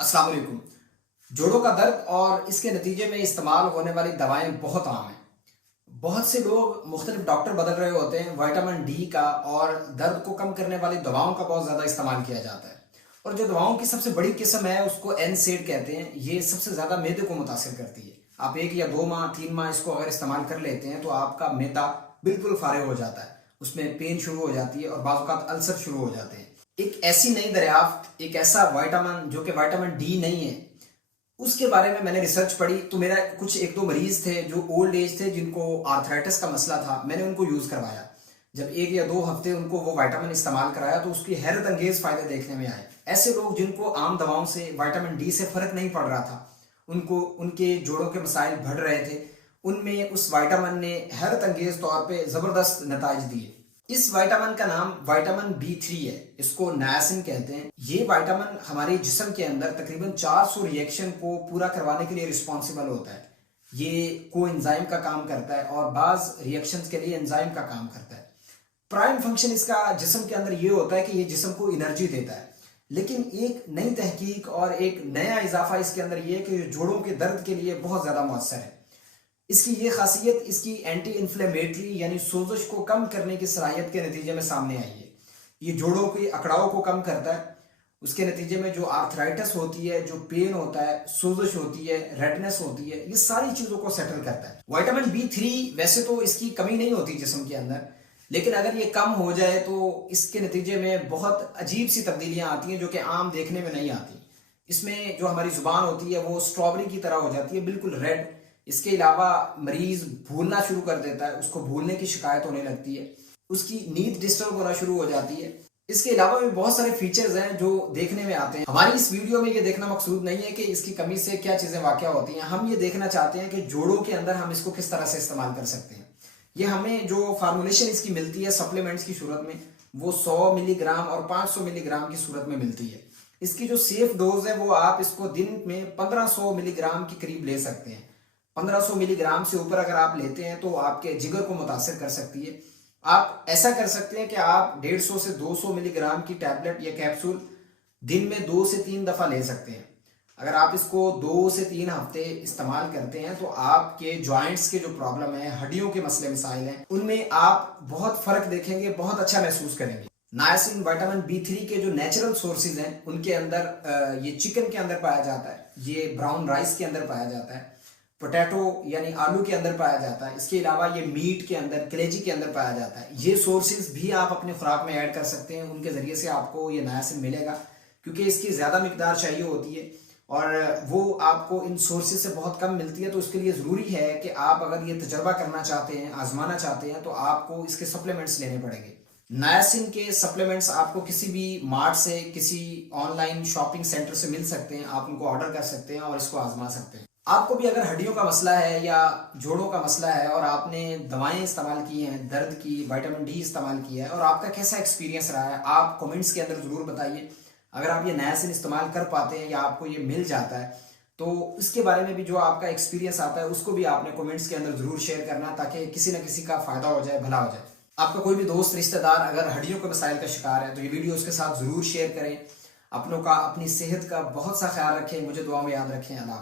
अस्सलाम वालेकुम। जोड़ों का दर्द और इसके नतीजे में इस्तेमाल होने वाली दवाएं बहुत आम हैं। बहुत से लोग मुख्तलिफ डॉक्टर बदल रहे होते हैं। विटामिन डी का और दर्द को कम करने वाली दवाओं का बहुत ज़्यादा इस्तेमाल किया जाता है। और जो दवाओं की सबसे बड़ी किस्म है उसको एनसेड कहते हैं। ये सबसे ज़्यादा मैदे को मुतासिर करती है। आप 1 या 2 माह 3 माह इसको अगर इस्तेमाल कर लेते हैं तो आपका मैदा बिल्कुल फारिग हो जाता है, उसमें पेन शुरू हो जाती है और बाज़ औक़ात अल्सर शुरू हो जाते हैं। एक ऐसी नई दरियाफ्त, एक ऐसा विटामिन जो कि विटामिन डी नहीं है, उसके बारे में मैंने रिसर्च पढ़ी। तो मेरा कुछ 1-2 मरीज थे जो ओल्ड एज थे, जिनको आर्थराइटिस का मसला था। मैंने उनको यूज़ करवाया। जब 1 या 2 हफ्ते उनको वो विटामिन इस्तेमाल कराया तो उसकी हैरत अंगेज फ़ायदे देखने में आए। ऐसे लोग जिनको आम दवाओं से विटामिन डी से फ़र्क नहीं पड़ रहा था, उनको उनके जोड़ों के मसाइल बढ़ रहे थे, उनमें उस विटामिन ने हैरत अंगेज तौर पे ज़बरदस्त नताइज दिए। इस विटामिन का नाम विटामिन बी 3 है। इसको नायासिन कहते हैं। ये विटामिन हमारे जिस्म के अंदर तकरीबन 400 रिएक्शन को पूरा करवाने के लिए रिस्पॉन्सिबल होता है। ये कोएंजाइम का काम करता है और बाज रिएक्शंस के लिए एंजाइम का काम करता है। प्राइम फंक्शन इसका जिस्म के अंदर ये होता है कि ये जिस्म को एनर्जी देता है। लेकिन एक नई तहकीक और एक नया इजाफा इसके अंदर ये है कि जोड़ों के दर्द के लिए बहुत ज़्यादा मौसर है। इसकी ये खासियत इसकी एंटी इन्फ्लेमेटरी यानी सोजश को कम करने की सलाहियत के नतीजे में सामने आई है। ये जोड़ों के अकड़ाव को कम करता है। उसके नतीजे में जो आर्थराइटिस होती है, जो पेन होता है, सोजश होती है, रेडनेस होती है, ये सारी चीज़ों को सेटल करता है। विटामिन बी 3 वैसे तो इसकी कमी नहीं होती जिस्म के अंदर, लेकिन अगर ये कम हो जाए तो इसके नतीजे में बहुत अजीब सी तब्दीलियां आती हैं जो कि आम देखने में नहीं आती। इसमें जो हमारी जुबान होती है वो स्ट्रॉबेरी की तरह हो जाती है, बिल्कुल रेड। इसके अलावा मरीज भूलना शुरू कर देता है, उसको भूलने की शिकायत होने लगती है, उसकी नींद डिस्टर्ब होना शुरू हो जाती है। इसके अलावा भी बहुत सारे फीचर्स हैं जो देखने में आते हैं। हमारी इस वीडियो में ये देखना मकसूद नहीं है कि इसकी कमी से क्या चीज़ें वाक़या होती हैं। हम ये देखना चाहते हैं कि जोड़ों के अंदर हम इसको किस तरह से इस्तेमाल कर सकते हैं। ये हमें जो फार्मूलेशन इसकी मिलती है सप्लीमेंट्स की सूरत में, वो 100 मिलीग्राम और 500 मिलीग्राम की सूरत में मिलती है। इसकी जो सेफ डोज है वो आप इसको दिन में 1500 मिलीग्राम के करीब ले सकते हैं। 1500 मिलीग्राम से ऊपर अगर आप लेते हैं तो आपके जिगर को मुतासिर कर सकती है। आप ऐसा कर सकते हैं कि आप 150 से 200 मिलीग्राम की टैबलेट या कैप्सूल दिन में 2 से 3 दफ़ा ले सकते हैं। अगर आप इसको 2 से 3 हफ्ते इस्तेमाल करते हैं तो आपके जॉइंट्स के जो प्रॉब्लम है, हड्डियों के मसले मसाइल हैं, उनमें आप बहुत फ़र्क देखेंगे, बहुत अच्छा महसूस करेंगे। नायासिन विटामिन बी 3 के जो नेचुरल सोर्सेज हैं उनके अंदर ये चिकन के अंदर पाया जाता है, ये ब्राउन राइस के अंदर पाया जाता है, पोटैटो यानी आलू के अंदर पाया जाता है। इसके अलावा ये मीट के अंदर, कलेजी के अंदर पाया जाता है। ये सोर्सेज भी आप अपने खुराक में ऐड कर सकते हैं। उनके ज़रिए से आपको ये नायासिन मिलेगा, क्योंकि इसकी ज़्यादा मिकदार चाहिए होती है और वो आपको इन सोर्सेज से बहुत कम मिलती है। तो इसके लिए ज़रूरी है कि आप अगर ये तजर्बा करना चाहते हैं, आजमाना चाहते हैं, तो आपको इसके सप्लीमेंट्स लेने पड़ेंगे। नायासिन के सप्लीमेंट्स आपको किसी भी मार्ट से, किसी ऑनलाइन शॉपिंग सेंटर से मिल सकते हैं। आप उनको ऑर्डर कर सकते हैं और इसको आजमा सकते हैं। आपको भी अगर हड्डियों का मसला है या जोड़ों का मसला है और आपने दवाएं इस्तेमाल की हैं, दर्द की, विटामिन डी इस्तेमाल किया है और आपका कैसा एक्सपीरियंस रहा है, आप कमेंट्स के अंदर ज़रूर बताइए। अगर आप ये नायासिन इस्तेमाल कर पाते हैं या आपको ये मिल जाता है तो इसके बारे में भी जो आपका एक्सपीरियंस आता है उसको भी आपने कमेंट्स के अंदर ज़रूर शेयर करना, ताकि किसी न किसी का फ़ायदा हो जाए, भला हो जाए। आपका कोई भी दोस्त, रिश्तेदार अगर हड्डियों के मसाइल का शिकार है तो ये वीडियो उसके साथ ज़रूर शेयर करें। अपनों का, अपनी सेहत का बहुत सा ख्याल रखें। मुझे दुआ में याद रखें। अल्लाह।